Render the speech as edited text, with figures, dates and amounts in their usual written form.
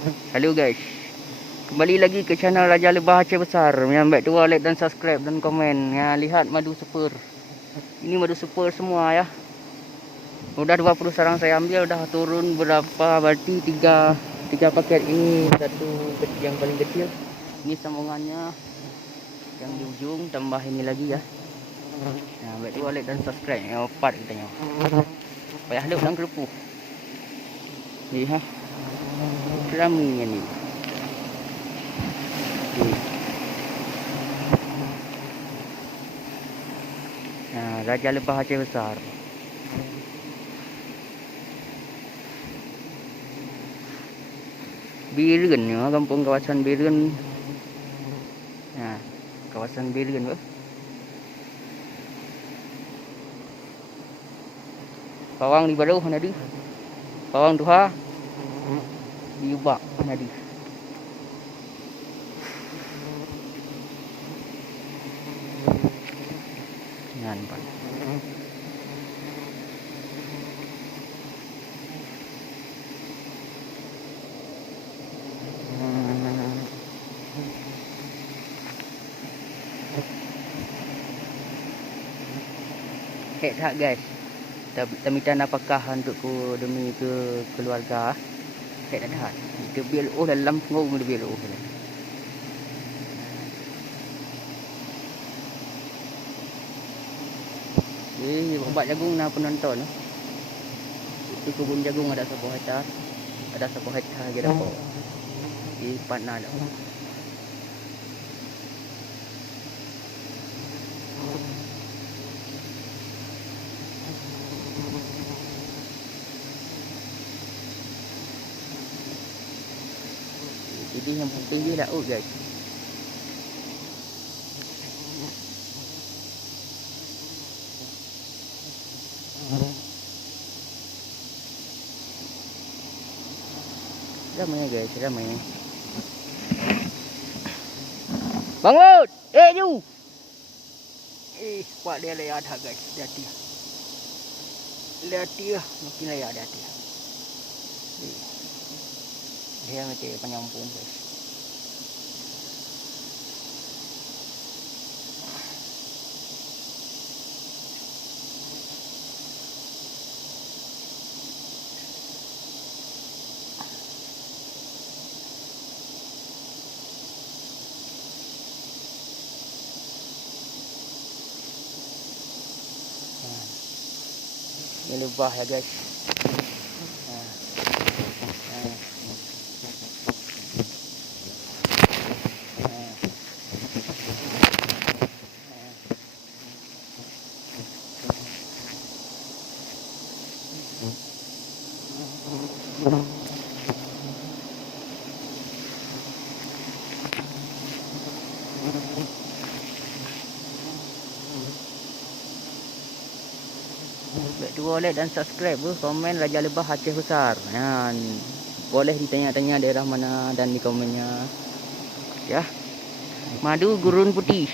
Halo guys, kembali lagi ke channel Raja Lebah Aceh Besar. Yang baik tu like dan subscribe dan komen. Ya, lihat madu super. Ini madu super semua ya. Udah 20 sarang saya ambil, udah turun berapa? Berarti 3 paket ini, satu yang paling kecil. Ini sambungannya yang di ujung, tambah ini lagi ya. Nah, baik tu like dan subscribe. Yang 4 katanya. Payah lep dan kerupu. Ni ha. Raminya ni. Nah, Raja Lebah Aceh Besar. Biren ya, kampung kawasan Biren. Nah, kawasan Biren tu. Pawang di baru nadi. Pawang tuha di ubak nadi. Nah, nampak. Tak guys. Tamitan apakah untuk demi ke keluarga? Tak ada. Kita BLO dalam pengong dia BLO. Obat jagung nak penonton. Itu kebun jagung ada 10 hektar. Ada 10 hektar je dah. Partner dah. Jadi yang penting dia laut guys. Ramai guys, ramai. Bangun! Ju! Kuat dia layak dah guys, hati-hati. Hati-hati lah, makin layak hati-hati. Dia macam penyampung guys. Ini lebah ya guys. Boleh dan subscribe, komen Raja Lebah Aceh Besar. Dan boleh ditanya-tanya daerah mana dan di komennya. Ya. Madu gurun putih.